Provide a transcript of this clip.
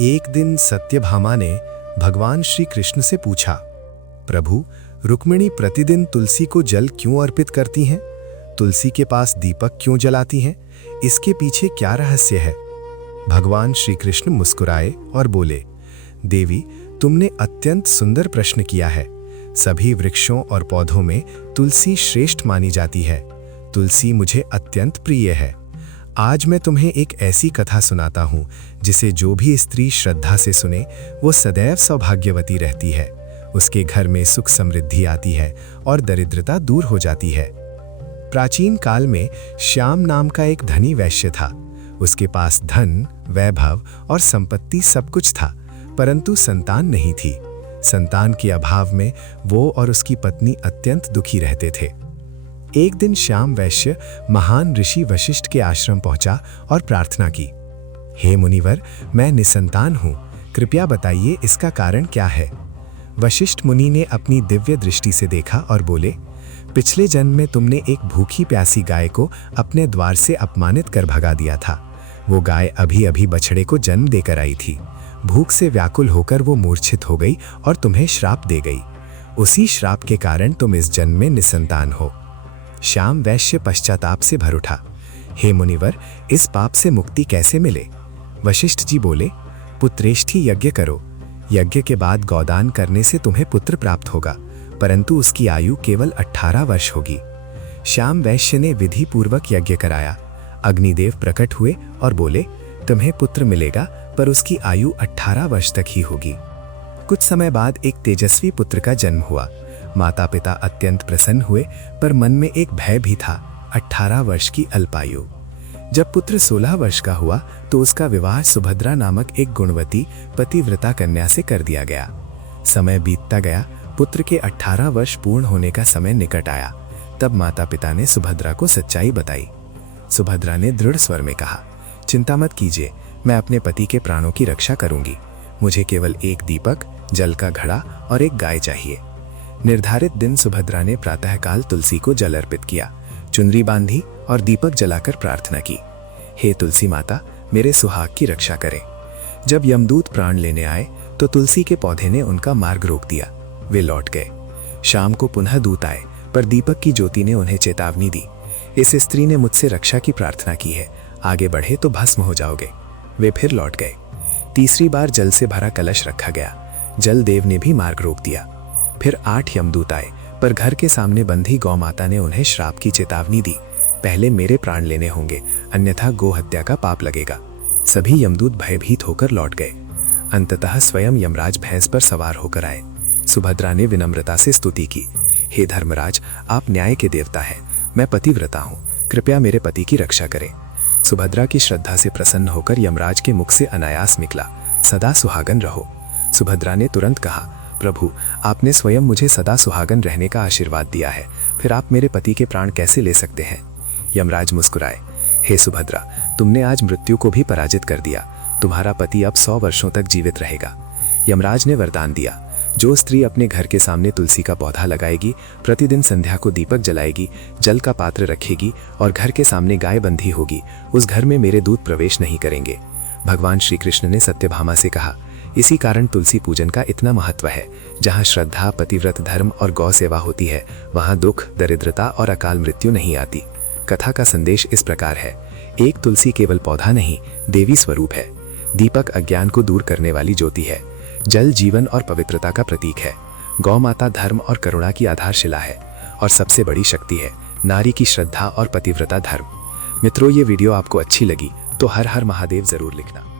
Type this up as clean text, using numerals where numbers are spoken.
एक दिन सत्यभामा ने भगवान श्री कृष्ण से पूछा, प्रभु, रुक्मिणी प्रतिदिन तुलसी को जल क्यों अर्पित करती हैं? तुलसी के पास दीपक क्यों जलाती हैं? इसके पीछे क्या रहस्य है? भगवान श्री कृष्ण मुस्कुराए और बोले, देवी, तुमने अत्यंत सुंदर प्रश्न किया है। सभी वृक्षों और पौधों में तुलसी श्रेष्ठ मानी जाती है। तुलसी मुझे अत्यंत प्रिय है। आज मैं तुम्हें एक ऐसी कथा सुनाता हूँ जिसे जो भी स्त्री श्रद्धा से सुने वो सदैव सौभाग्यवती रहती है। उसके घर में सुख समृद्धि आती है और दरिद्रता दूर हो जाती है। प्राचीन काल में श्याम नाम का एक धनी वैश्य था। उसके पास धन, वैभव और संपत्ति सब कुछ था, परंतु संतान नहीं थी। संतान के अभाव में वो और उसकी पत्नी अत्यंत दुखी रहते थे। एक दिन श्याम वैश्य महान ऋषि वशिष्ठ के आश्रम पहुंचा और प्रार्थना की, हे मुनिवर, मैं निसंतान हूं, कृपया बताइए इसका कारण क्या है। वशिष्ठ मुनि ने अपनी दिव्य दृष्टि से देखा और बोले, पिछले जन्म में तुमने एक भूखी प्यासी गाय को अपने द्वार से अपमानित कर भगा दिया था। वो गाय अभी अभी बछड़े को जन्म देकर आई थी। भूख से व्याकुल होकर वो मूर्छित हो गई और तुम्हें श्राप दे गई। उसी श्राप के कारण तुम इस जन्म में निसंतान हो। श्याम वैश्य पश्चाताप से भर उठा, हे मुनिवर, इस पाप से मुक्ति कैसे मिले? वशिष्ठ जी बोले, पुत्रेष्ठी यज्ञ करो। यज्ञ के बाद गौदान करने से तुम्हें पुत्र प्राप्त होगा, परंतु उसकी आयु केवल 18 वर्ष होगी। श्याम वैश्य ने विधि पूर्वक यज्ञ कराया। अग्निदेव प्रकट हुए और बोले, तुम्हें पुत्र मिलेगा, पर उसकी आयु 18 वर्ष तक ही होगी। कुछ समय बाद एक तेजस्वी पुत्र का जन्म हुआ। माता पिता अत्यंत प्रसन्न हुए, पर मन में एक भय भी था, 18 वर्ष की अल्पायु। जब पुत्र 16 वर्ष का हुआ तो उसका विवाह सुभद्रा नामक एक गुणवती पतिव्रता कन्या से कर दिया गया। समय बीतता गया, पुत्र के 18 वर्ष पूर्ण होने का समय निकट आया। तब माता पिता ने सुभद्रा को सच्चाई बताई। सुभद्रा ने दृढ़ स्वर में कहा, चिंता मत कीजिए, मैं अपने पति के प्राणों की रक्षा करूंगी। मुझे केवल एक दीपक, जल का घड़ा और एक गाय चाहिए। निर्धारित दिन सुभद्रा ने प्रातःकाल तुलसी को जल अर्पित किया, चुनरी बांधी और दीपक जलाकर प्रार्थना की, हे तुलसी माता, मेरे सुहाग की रक्षा करें। जब यमदूत प्राण लेने आए तो तुलसी के पौधे ने उनका मार्ग रोक दिया। वे लौट गए। शाम को पुनः दूत आए, पर दीपक की ज्योति ने उन्हें चेतावनी दी, इस स्त्री ने मुझसे रक्षा की प्रार्थना की है, आगे बढ़े तो भस्म हो जाओगे। वे फिर लौट गए। तीसरी बार जल से भरा कलश रखा गया। जल देव ने भी मार्ग रोक दिया। फिर 8 यमदूत आए, पर घर के सामने बंधी गौ माता ने उन्हें श्राप की चेतावनी दी, पहले मेरे प्राण लेने होंगे, अन्यथा गो हत्या का पाप लगेगा। सभी यमदूत भयभीत होकर लौट गए। अंततः स्वयं यमराज भैंस पर सवार होकर आए। सुभद्रा ने विनम्रता से स्तुति की, हे धर्मराज, आप न्याय के देवता हैं, मैं पतिव्रता हूँ, कृपया मेरे पति की रक्षा करें। सुभद्रा की श्रद्धा से प्रसन्न होकर यमराज के मुख से अनायास निकला, सदा सुहागन रहो। सुभद्रा ने तुरंत कहा, प्रभु, आपने स्वयं मुझे सदा सुहागन रहने का आशीर्वाद दिया है, फिर आप मेरे पति के प्राण कैसे ले सकते हैं? यमराज मुस्कुराए, हे सुभद्रा, तुमने आज मृत्यु को भी पराजित कर दिया, तुम्हारा पति अब 100 वर्षों तक जीवित रहेगा। यमराज ने वरदान दिया, जो स्त्री अपने घर के सामने तुलसी का पौधा लगाएगी, प्रतिदिन संध्या को दीपक जलाएगी, जल का पात्र रखेगी और घर के सामने गाय बंधी होगी, उस घर में मेरे दूत प्रवेश नहीं करेंगे। भगवान श्री कृष्ण ने सत्यभामा से कहा, इसी कारण तुलसी पूजन का इतना महत्व है। जहाँ श्रद्धा, पतिव्रत धर्म और गौ सेवा होती है, वहाँ दुख, दरिद्रता और अकाल मृत्यु नहीं आती। कथा का संदेश इस प्रकार है, एक तुलसी केवल पौधा नहीं, देवी स्वरूप है। दीपक अज्ञान को दूर करने वाली ज्योति है। जल जीवन और पवित्रता का प्रतीक है। गौ माता धर्म और करुणा की आधारशिला है। और सबसे बड़ी शक्ति है नारी की श्रद्धा और पतिव्रता धर्म। मित्रों, ये वीडियो आपको अच्छी लगी तो हर हर महादेव जरूर लिखना।